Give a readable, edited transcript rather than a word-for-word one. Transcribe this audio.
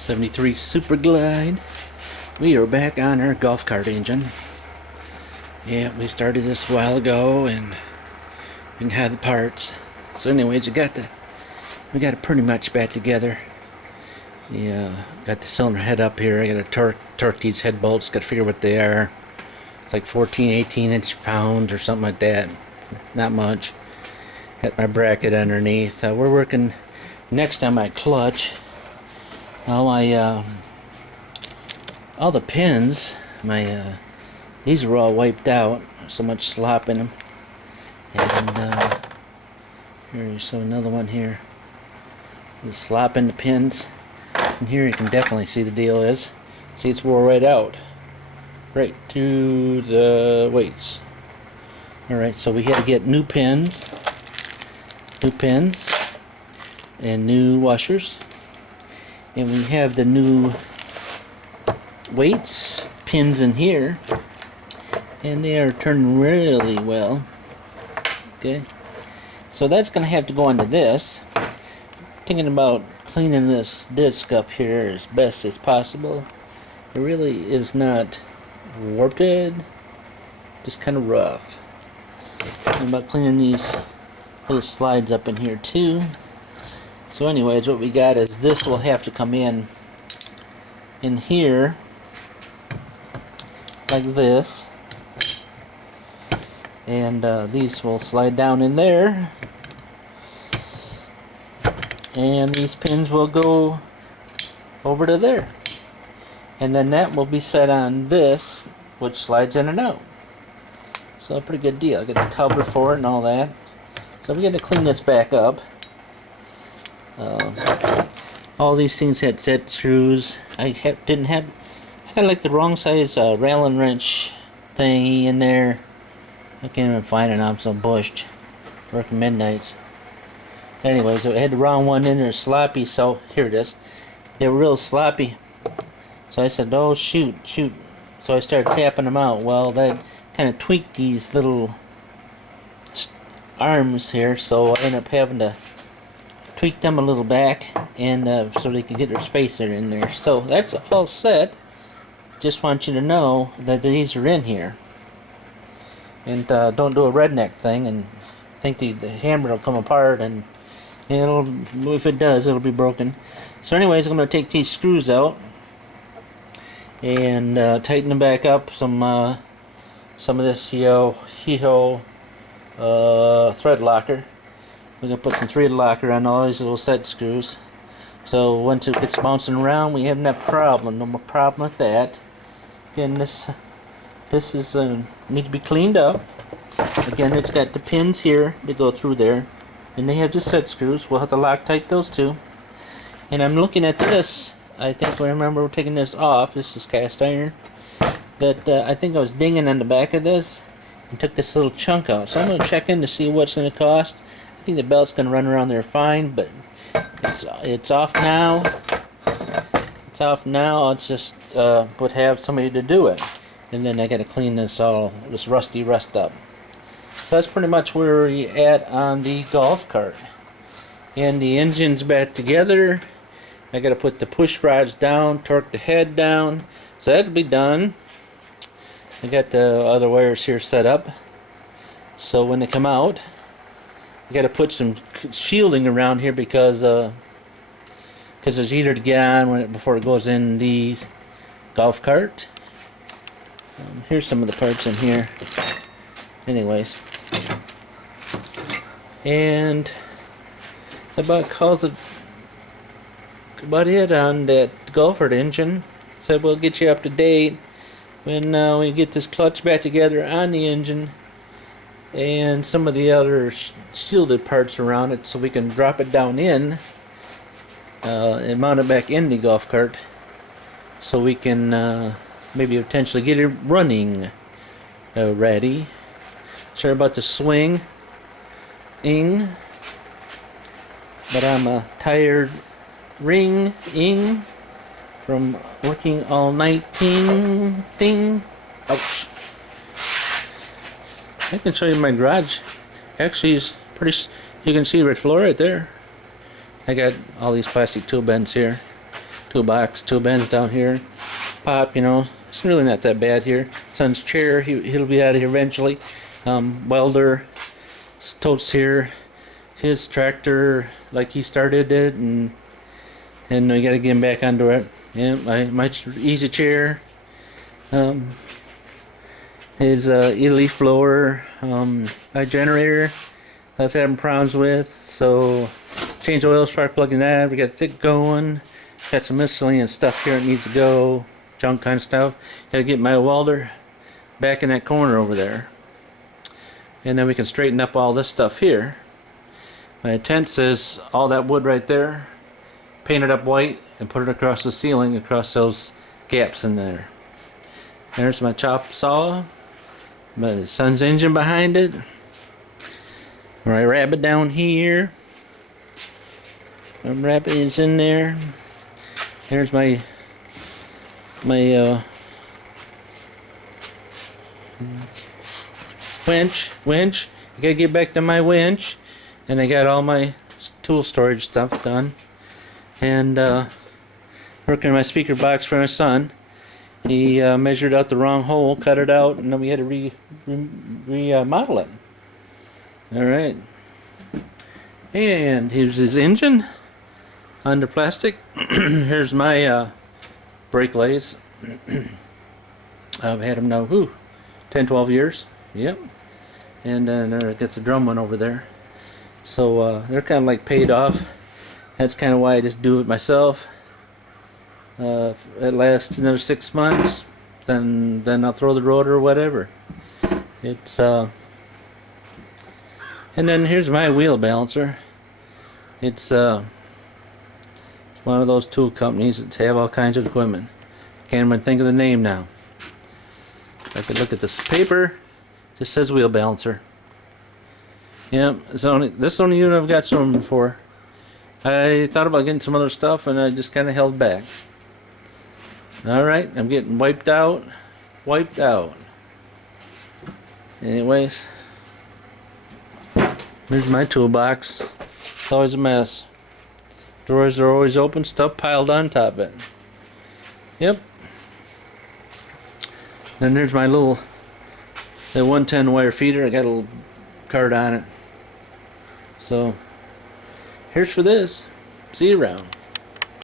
73 Super Glide. We are back on our golf cart engine. Yeah, we started this a while ago and we didn't have the parts. So anyways, we got it pretty much back together. Yeah, got the cylinder head up here. I gotta torque these head bolts, gotta figure what they are. It's like 14, 18 inch pounds or something like that. Not much. Got my bracket underneath. We're working next on my clutch. All the pins, these were all wiped out. So much slop in them. And here's another one here. There's slop in the pins. And here you can definitely see the deal is. See, it's wore right out. Right through the weights. Alright, so we had to get new pins. And new washers. And we have the new weights pins in here, and they are turning really well. Okay, so that's gonna have to go into this. Thinking about cleaning this disc up here as best as possible. It really is not warped, just kind of rough. Thinking about cleaning these little slides up in here too. So anyways, what we got is this will have to come in here like this, and these will slide down in there, and these pins will go over to there, and then that will be set on this, which slides in and out. So a pretty good deal. I got the cover for it and all that. So we got to clean this back up. All these things had set screws. I got like the wrong size Allen wrench thingy in there. I can't even find it now. I'm so bushed. Working midnights. Anyways, I had the wrong one in there, sloppy. So here it is. They were real sloppy. So I said, "Oh shoot!" So I started tapping them out. Well, that kind of tweaked these little arms here. So I ended up having to tweak them a little back, and so they can get their spacer in there. So that's all set. Just want you to know that these are in here, and don't do a redneck thing and think the hammer will come apart, and if it does, it'll be broken. So anyways, I'm going to take these screws out and tighten them back up. Some of this Heo thread locker. We're going to put some thread locker on all these little set screws. So once it gets bouncing around, we have no problem. No more problem with that. Again, this is need to be cleaned up. Again, it's got the pins here to go through there. And they have just set screws. We'll have to Loctite those too. And I'm looking at this. I think I remember taking this off. This is cast iron. That I think I was dinging on the back of this and took this little chunk out. So I'm going to check in to see what's going to cost. I think the belt's going to run around there fine, but it's off now. It's off now. It's just would have somebody to do it, and then I got to clean this rusty rust up. So that's pretty much where we're at on the golf cart. And the engine's back together. I got to put the push rods down, torque the head down. So that'll be done. I got the other wires here set up. So when they come out, I got to put some shielding around here because it's easier to get on before it goes in the golf cart. Here's some of the parts in here. Anyways, and about it on that golf cart engine. Said we'll get you up to date when we get this clutch back together on the engine, and some of the other shielded parts around it, so we can drop it down in and mount it back in the golf cart, so we can maybe potentially get it running ready. Sorry about the swing, but I'm a tired ring from working all night. Ouch. I can show you my garage. Actually, it's pretty. You can see the floor right there. I got all these plastic tool bends here. toolbox, tool bends down here. Pop, you know, it's really not that bad here. Son's chair, he'll be out of here eventually. Welder, totes here. His tractor, like he started it, and we got to get him back onto it. Yeah, my easy chair. His e-leaf blower, my generator. I was having problems with, so change oil, spark plugging that. We got it going. Got some miscellaneous stuff here that needs to go, junk kind of stuff. Got to get my welder back in that corner over there, and then we can straighten up all this stuff here. My intent is all that wood right there, paint it up white and put it across the ceiling, across those gaps in there. There's my chop saw, my son's engine behind it. My rabbit down here. My rabbit is in there. There's my winch. I gotta get back to my winch, and I got all my tool storage stuff done. And working on my speaker box for my son. He measured out the wrong hole, cut it out, and then we had to remodel it. All right. And here's his engine under plastic. Here's my brake lathes. I've had them now 10-12 years. Yep. And then there gets a drum one over there. So they're kind of like paid off. That's kind of why I just do it myself. It lasts another 6 months, then I'll throw the rotor or whatever. It's and then here's my wheel balancer. It's one of those tool companies that have all kinds of equipment. Can't even think of the name now. I could look at this paper. It just says wheel balancer. Yep, this is the only unit I've got some before. I thought about getting some other stuff, and I just kind of held back. Alright, I'm getting wiped out. Anyways, here's my toolbox. It's always a mess. Drawers are always open, stuff piled on top of it. Yep. Then there's my little 110 wire feeder. I got a little card on it. So, here's for this. See you around.